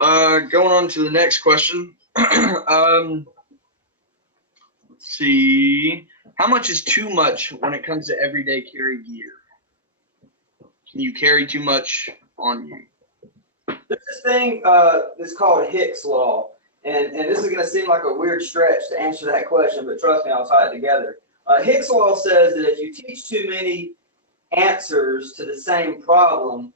Going on to the next question. Let's see. How much is too much when it comes to everyday carry gear? Can you carry too much on you? There's this thing that's called Hick's Law, and this is going to seem like a weird stretch to answer that question, but trust me, I'll tie it together. Hick's Law says that if you teach too many answers to the same problem,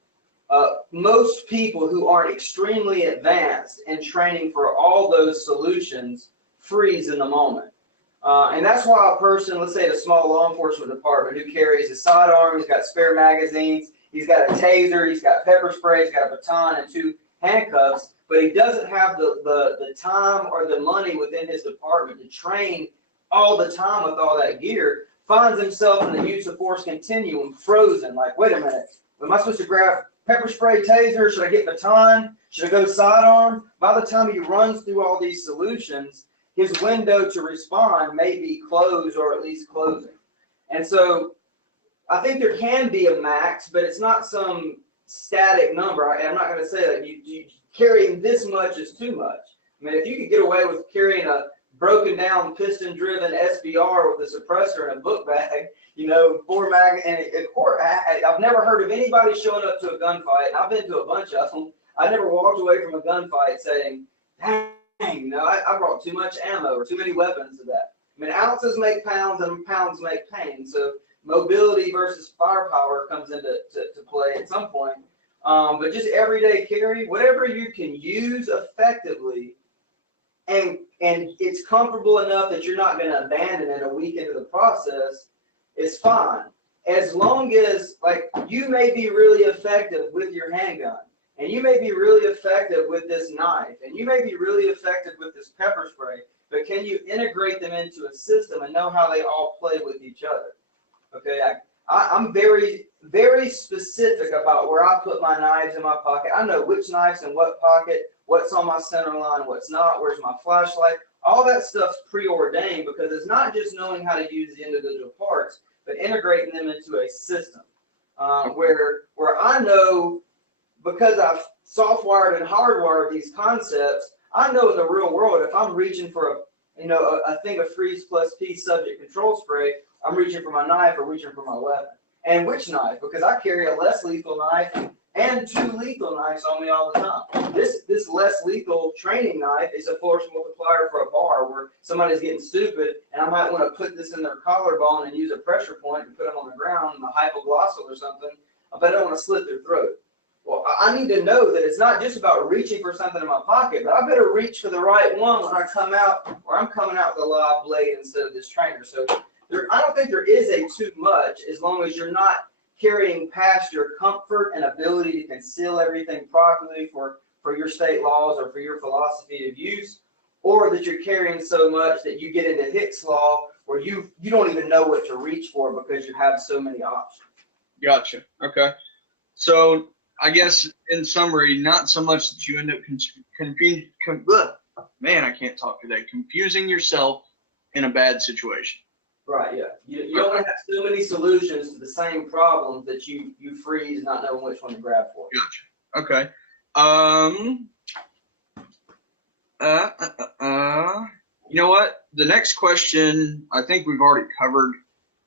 most people who aren't extremely advanced in training for all those solutions freeze in the moment. And that's why a person, let's say at a small law enforcement department, who carries a sidearm, he's got spare magazines, he's got a taser, he's got pepper spray, he's got a baton and 2 handcuffs, but he doesn't have the time or the money within his department to train all the time with all that gear, finds himself in the use of force continuum, frozen, like, wait a minute, am I supposed to grab pepper spray, taser, should I get baton, should I go sidearm? By the time he runs through all these solutions, his window to respond may be closed or at least closing. And so I think there can be a max, but it's not some static number. I'm not going to say that you carrying this much is too much. I mean, if you could get away with carrying a broken down piston driven SBR with a suppressor and a book bag, 4 mag, and I've never heard of anybody showing up to a gunfight, and I've been to a bunch of them. I never walked away from a gunfight saying, dang, I brought too much ammo or too many weapons to that. I mean, ounces make pounds and pounds make pain. So mobility versus firepower comes into play at some point. But just everyday carry, whatever you can use effectively, and it's comfortable enough that you're not going to abandon it a week into the process, is fine. As long as, like, you may be really effective with your handgun, and you may be really effective with this knife, and you may be really effective with this pepper spray, but can you integrate them into a system and know how they all play with each other? Okay, I'm very, very specific about where I put my knives in my pocket. I know which knife's in what pocket, what's on my center line, what's not, where's my flashlight. All that stuff's preordained because it's not just knowing how to use the individual parts, but integrating them into a system where I know, because I've soft-wired and hardwired these concepts, I know in the real world if I'm reaching for a thing of freeze plus P subject control spray, I'm reaching for my knife or reaching for my weapon. And which knife? Because I carry a less lethal knife and 2 lethal knives on me all the time. This less lethal training knife is a force multiplier for a bar where somebody's getting stupid, and I might want to put this in their collarbone and use a pressure point and put them on the ground, a hypoglossal or something, but I don't want to slit their throat. Well, I need to know that it's not just about reaching for something in my pocket, but I better reach for the right one when I come out, or I'm coming out with a live blade instead of this trainer. So I don't think there is a too much, as long as you're not carrying past your comfort and ability to conceal everything properly for your state laws or for your philosophy of use, or that you're carrying so much that you get into Hick's Law where you don't even know what to reach for because you have so many options. Gotcha. Okay. So I guess in summary, not so much that you end up confusing yourself in a bad situation. Right, yeah. You don't want to have so many solutions to the same problem that you freeze not knowing which one to grab for. Gotcha. Okay. You know what? The next question, I think we've already covered.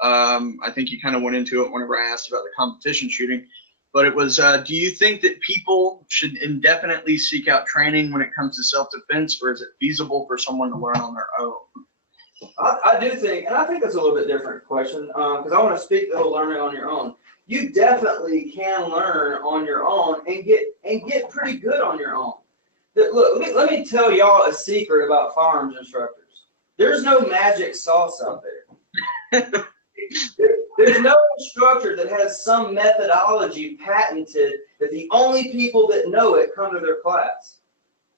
I think you kind of went into it whenever I asked about the competition shooting. But it was, do you think that people should indefinitely seek out training when it comes to self-defense, or is it feasible for someone to learn on their own? I do think, and I think that's a little bit different question, because I want to speak the whole learning on your own. You definitely can learn on your own and get pretty good on your own. Look, let me tell y'all a secret about firearms instructors. There's no magic sauce out there. There's no instructor that has some methodology patented that the only people that know it come to their class.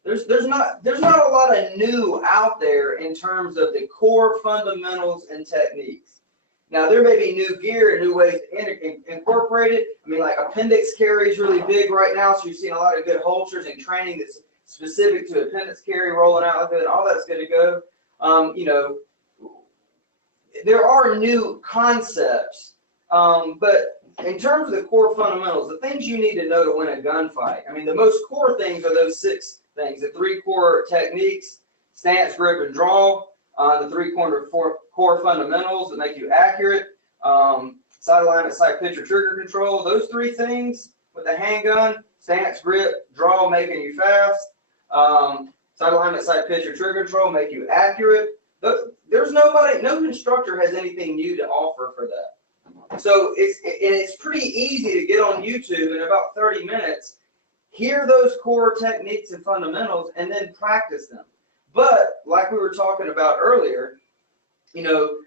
There's not a lot of new out there in terms of the core fundamentals and techniques. Now, there may be new gear and new ways to incorporate it. I mean, like appendix carry is really big right now, so you're seeing a lot of good holsters and training that's specific to appendix carry rolling out with it. All that's good to go. There are new concepts, but in terms of the core fundamentals, the things you need to know to win a gunfight, I mean, the most core things are those 6 things. The 3 core techniques: stance, grip, and draw. The 3 core fundamentals that make you accurate. Sight alignment, sight picture, trigger control. Those 3 things with the handgun: stance, grip, draw, making you fast. Sight alignment, sight picture, trigger control, make you accurate. There's no instructor has anything new to offer for that. So it's pretty easy to get on YouTube in about 30 minutes, hear those core techniques and fundamentals, and then practice them. But like we were talking about earlier, you know,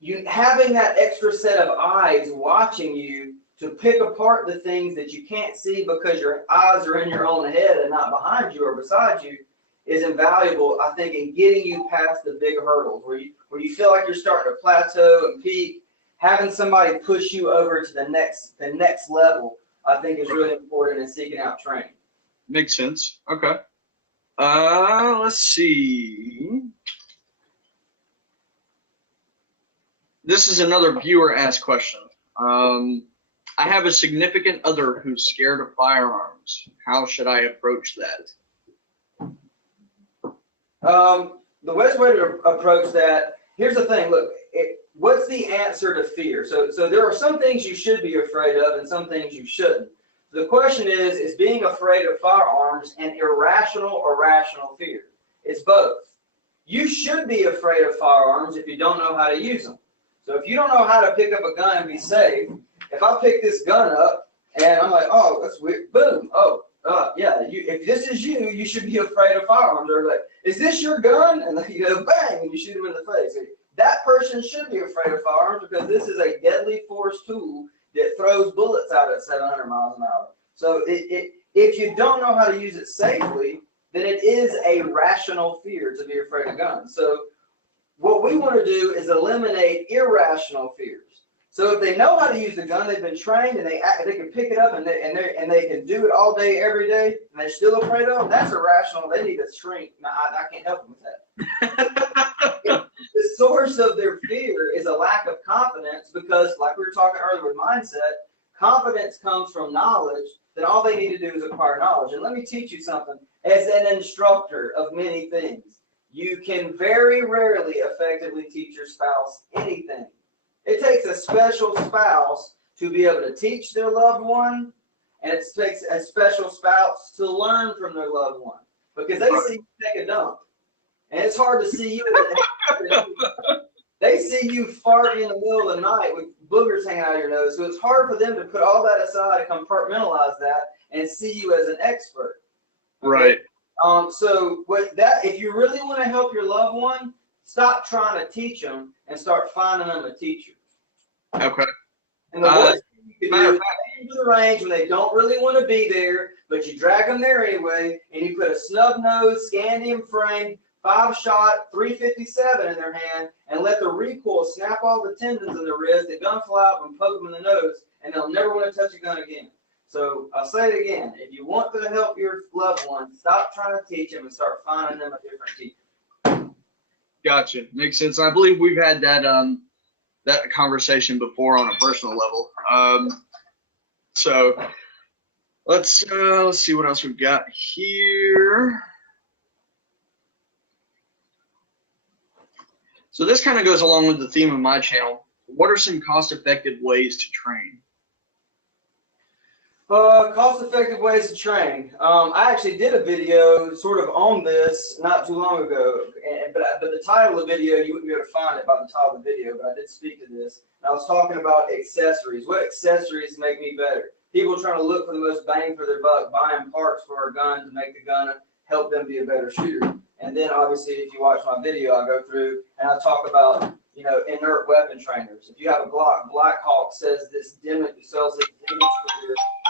you having that extra set of eyes watching you to pick apart the things that you can't see because your eyes are in your own head and not behind you or beside you is invaluable, I think, in getting you past the big hurdles where you feel like you're starting to plateau and peak. Having somebody push you over to the next level, I think, is really important in seeking out training. Makes sense. Okay. Let's see. This is another viewer asked question. I have a significant other who's scared of firearms. How should I approach that? The best way to approach that, here's the thing. Look, what's the answer to fear? So there are some things you should be afraid of and some things you shouldn't. The question is being afraid of firearms an irrational or rational fear? It's both. You should be afraid of firearms if you don't know how to use them. So if you don't know how to pick up a gun and be safe, if I pick this gun up and I'm like, oh, that's weird, boom, oh, yeah, if this is you, you should be afraid of firearms. Or like, is this your gun? And you go bang, and you shoot him in the face. That person should be afraid of firearms because this is a deadly force tool that throws bullets out at 700 miles an hour. So if you don't know how to use it safely, then it is a rational fear to be afraid of guns. So what we want to do is eliminate irrational fears. So if they know how to use the gun, they've been trained, and they can pick it up, and they can do it all day, every day, and they're still afraid of them, that's irrational. They need to shrink. No, I can't help them with that. The source of their fear is a lack of confidence because, like we were talking earlier with mindset, confidence comes from knowledge, that all they need to do is acquire knowledge. And let me teach you something. As an instructor of many things, you can very rarely effectively teach your spouse anything. It takes a special spouse to be able to teach their loved one, and it takes a special spouse to learn from their loved one because they see you take a dump. And it's hard to see you. They see you farting in the middle of the night with boogers hanging out of your nose. So it's hard for them to put all that aside and compartmentalize that and see you as an expert. Okay? Right. So if you really want to help your loved one, stop trying to teach them and start finding them a teacher. Okay. And the worst thing you can do is take them to the range when they don't really want to be there, but you drag them there anyway, and you put a snub-nosed, scandium frame, 5-shot 357 in their hand, and let the recoil snap all the tendons in the wrist, the gun fly up and poke them in the nose, and they'll never want to touch a gun again. So I'll say it again. If you want to help your loved one, stop trying to teach them and start finding them a different teacher. Gotcha. Makes sense. I believe we've had that conversation before on a personal level. So let's see what else we've got here. So this kind of goes along with the theme of my channel. What are some cost-effective ways to train? Cost-effective ways to train. I actually did a video sort of on this not too long ago, but the title of the video, you wouldn't be able to find it by the title of the video, but I did speak to this. And I was talking about accessories. What accessories make me better? People trying to look for the most bang for their buck, buying parts for a gun to make the gun help them be a better shooter. And then obviously, if you watch my video, I go through and I talk about, inert weapon trainers. If you have a Glock, Blackhawk sells this demonstrator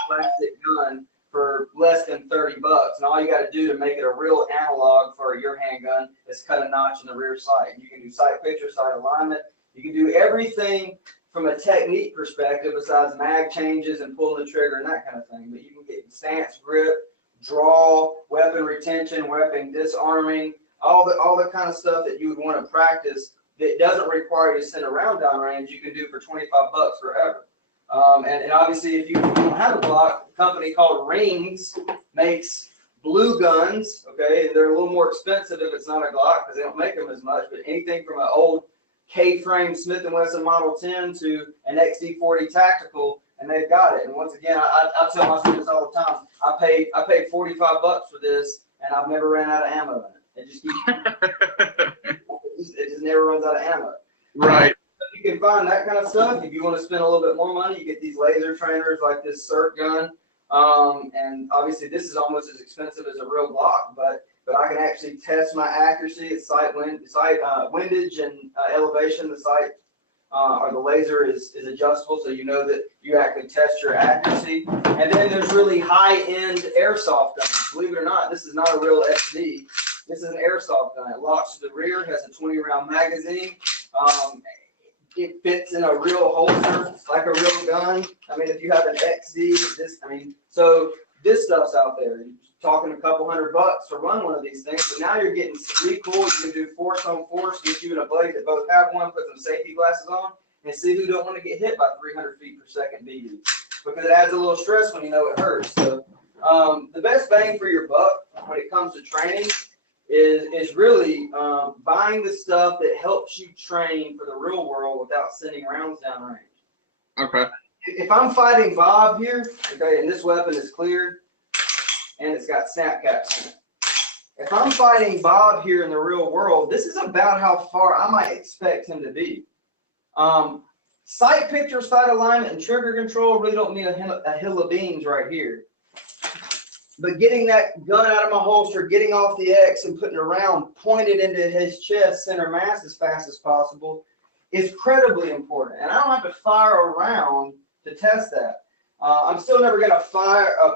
plastic gun for less than $30, and all you got to do to make it a real analog for your handgun is cut a notch in the rear sight. You can do sight picture, sight alignment. You can do everything from a technique perspective besides mag changes and pulling the trigger and that kind of thing. But you can get stance, grip, draw, weapon retention, weapon disarming, all the kind of stuff that you would want to practice that doesn't require you to send a round down range. You can do for $25 forever. And obviously, if you don't have a Glock, a company called Rings makes blue guns, okay, they're a little more expensive if it's not a Glock because they don't make them as much, but anything from an old K-frame Smith & Wesson Model 10 to an XD40 Tactical, and they've got it. And once again, I tell my students all the time, I paid $45 for this, and I've never ran out of ammo in it. It just keeps, it just never runs out of ammo. Right. You can find that kind of stuff. If you want to spend a little bit more money, you get these laser trainers like this SIRT gun. And obviously this is almost as expensive as a real Glock, but I can actually test my accuracy at windage and elevation. The sight or the laser is adjustable, so you know that you actually test your accuracy. And then there's really high-end airsoft guns. Believe it or not, this is not a real XD. This is an airsoft gun. It locks to the rear, has a 20-round magazine. It fits in a real holster like a real gun. I mean, if you have an XD, so this stuff's out there. You're talking a couple $100 to run one of these things. So now you're getting recoil. You can do force on force, get you and a blade that both have one, put some safety glasses on, and see who don't want to get hit by 300 feet per second BB. Because it adds a little stress when you know it hurts. So the best bang for your buck when it comes to training is really buying the stuff that helps you train for the real world without sending rounds downrange. Okay. If I'm fighting Bob here, okay, and this weapon is cleared, and it's got snap caps in it. If I'm fighting Bob here in the real world, this is about how far I might expect him to be. Sight picture, sight alignment, and trigger control really don't mean a hill of beans right here. But getting that gun out of my holster, getting off the X and putting a round pointed into his chest center mass as fast as possible is incredibly important. And I don't have to fire a round to test that. I'm still never going to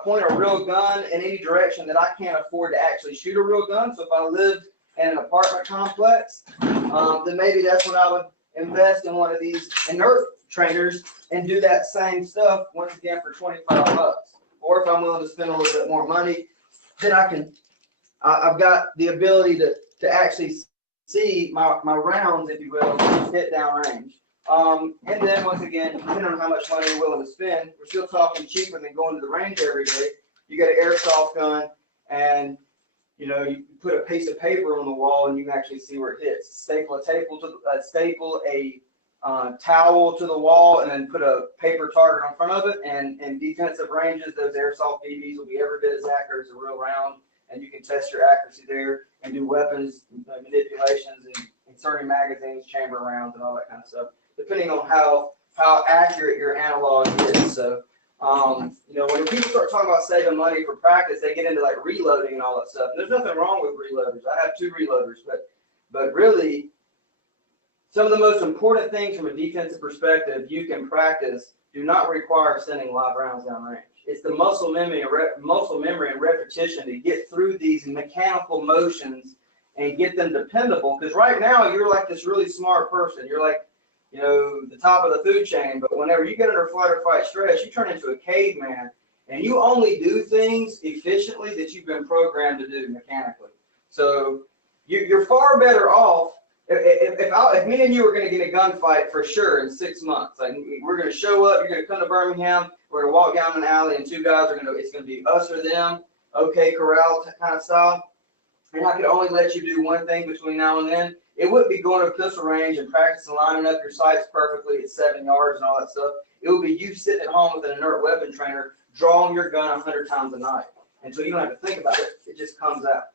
point a real gun in any direction that I can't afford to actually shoot a real gun. So if I lived in an apartment complex, then maybe that's when I would invest in one of these inert trainers and do that same stuff once again for $25. Or if I'm willing to spend a little bit more money, then I've got the ability to actually see my rounds, if you will, hit downrange. And then once again, depending on how much money you're willing to spend, we're still talking cheaper than going to the range every day. You get an airsoft gun, and you put a piece of paper on the wall, and you can actually see where it hits. Staple a towel to the wall, and then put a paper target in front of it. And in defensive ranges, those airsoft BBs will be every bit as accurate as a real round, and you can test your accuracy there and do weapons manipulations and inserting magazines, chamber rounds, and all that kind of stuff, depending on how accurate your analog is. So, when people start talking about saving money for practice, they get into like reloading and all that stuff. And there's nothing wrong with reloaders. I have 2 reloaders, but really, some of the most important things from a defensive perspective you can practice do not require sending live rounds downrange. It's the muscle memory and repetition to get through these mechanical motions and get them dependable. Because right now you're like this really smart person. You're like, the top of the food chain. But whenever you get under flight or fight stress, you turn into a caveman, and you only do things efficiently that you've been programmed to do mechanically. So you're far better off. If me and you were going to get a gunfight for sure in 6 months, like we're going to show up, you're going to come to Birmingham, we're going to walk down an alley, and 2 guys it's going to be us or them, okay, corral kind of style, and I could only let you do one thing between now and then. It wouldn't be going to a pistol range and practicing lining up your sights perfectly at 7 yards and all that stuff. It would be you sitting at home with an inert weapon trainer, drawing your gun 100 times a night. And so you don't have to think about it. It just comes out.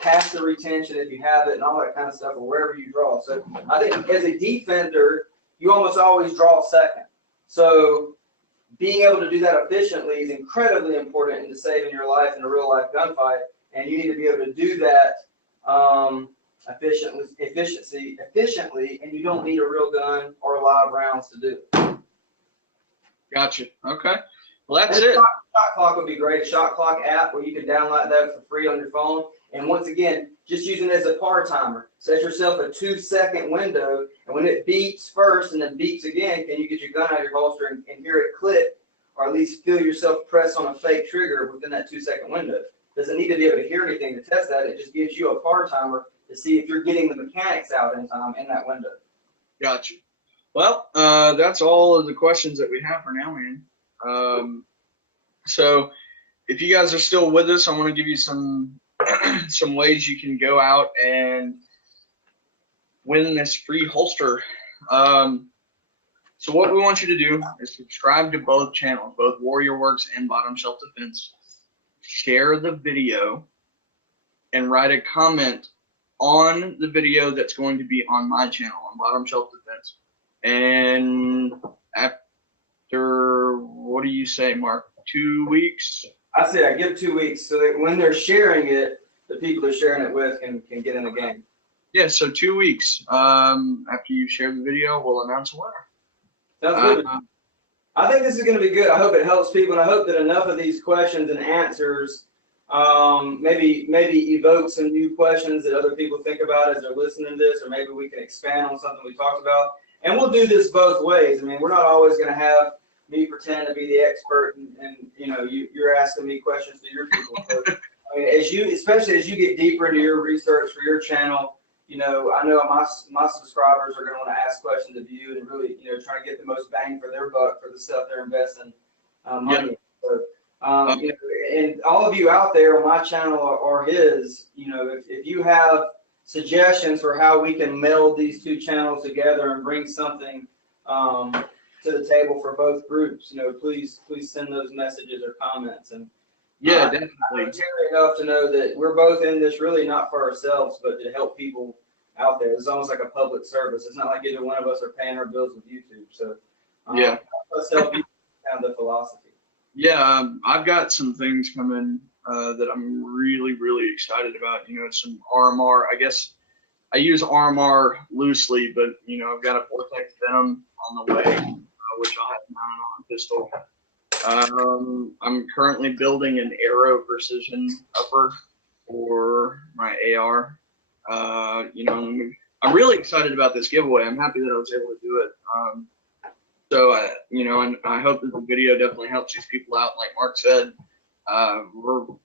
Pass the retention if you have it and all that kind of stuff, or wherever you draw. So I think as a defender, you almost always draw second. So being able to do that efficiently is incredibly important into saving your life in a real life gunfight. And you need to be able to do that efficiently, and you don't need a real gun or live rounds to do it. Gotcha. Okay. Well, that's it. it. Shot clock would be great. A shot clock app where you can download that for free on your phone. And once again, just using it as a par timer. Set yourself a 2-second window, and when it beeps first and then beeps again, can you get your gun out of your holster and hear it click, or at least feel yourself press on a fake trigger within that 2-second window? Doesn't need to be able to hear anything to test that. It just gives you a par timer to see if you're getting the mechanics out in time in that window. Gotcha. Well, that's all of the questions that we have for now, man. So if you guys are still with us, I want to give you some some ways you can go out and win this free holster. So what we want you to do is subscribe to both channels, both Warrior Works and Bottom Shelf Defense. Share the video and write a comment on the video that's going to be on my channel, on Bottom Shelf Defense. And after, what do you say, Mark? 2 weeks? I say I give 2 weeks so that when they're sharing it, the people they're sharing it with can get in the game. Yeah, so 2 weeks. After you share the video, we'll announce a winner. Sounds good. I think this is going to be good. I hope it helps people, and I hope that enough of these questions and answers maybe evoke some new questions that other people think about as they're listening to this, or maybe we can expand on something we talked about. And we'll do this both ways. I mean, we're not always going to have me pretend to be the expert, and you know, you're asking me questions to your people. So, I mean, especially as you get deeper into your research for your channel, you know, I know my subscribers are going to want to ask questions of you and really, you know, try to get the most bang for their buck for the stuff they're investing money in. So, you know, and all of you out there on my channel or his, you know, if you have suggestions for how we can meld these two channels together and bring something to the table for both groups, you know, please send those messages or comments. And yeah, definitely. I'm enough to know that we're both in this really not for ourselves, but to help people out there. It's almost like a public service. It's not like either one of us are paying our bills with YouTube. So yeah, let's help people have the philosophy. Yeah, I've got some things coming that I'm really excited about. You know, some RMR. I guess I use RMR loosely, but you know, I've got a Vortex Venom on the way, which I'll have mounted on a pistol. I'm currently building an Aero Precision upper for my AR. You know, I'm really excited about this giveaway. I'm happy that I was able to do it. So, you know, and I hope that the video definitely helps these people out. Like Mark said,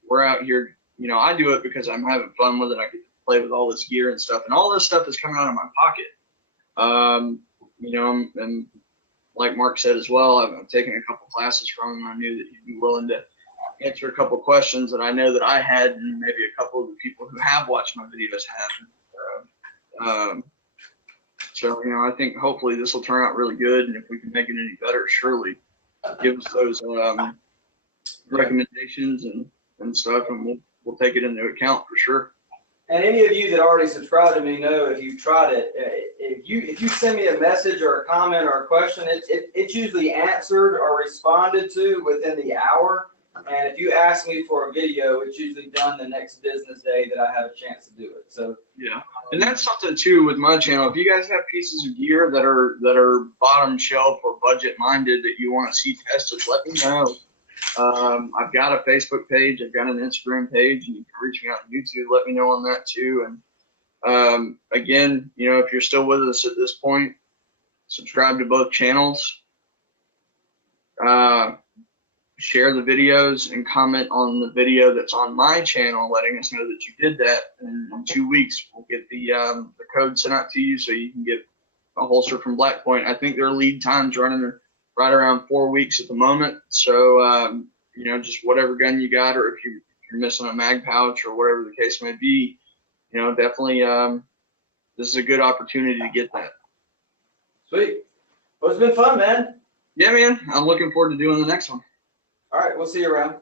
we're out here. You know, I do it because I'm having fun with it. I get to play with all this gear and stuff, and all this stuff is coming out of my pocket. You know, and like Mark said as well, I've taken a couple classes from him. I knew that he'd be willing to answer a couple questions that I know that I had, and maybe a couple of the people who have watched my videos have. So, you know, I think hopefully this will turn out really good, and if we can make it any better, surely give us those recommendations and stuff, and we'll take it into account for sure. And any of you that already subscribed to me know if you've tried it, if you send me a message or a comment or a question, it's usually answered or responded to within the hour. And if you ask me for a video, it's usually done the next business day that I have a chance to do it. So yeah, and that's something too with my channel. If you guys have pieces of gear that are bottom shelf or budget minded that you want to see tested, let me know. I've got a Facebook page, I've got an Instagram page, and you can reach me out on YouTube. Let me know on that too. And again, you know, if you're still with us at this point, subscribe to both channels. Share the videos and comment on the video that's on my channel, letting us know that you did that. And in 2 weeks, we'll get the code sent out to you so you can get a holster from Black Point. I think their lead time's running right around 4 weeks at the moment. So, you know, just whatever gun you got, or if you're missing a mag pouch or whatever the case may be, you know, definitely this is a good opportunity to get that. Sweet. Well, it's been fun, man. Yeah, man. I'm looking forward to doing the next one. All right, we'll see you around.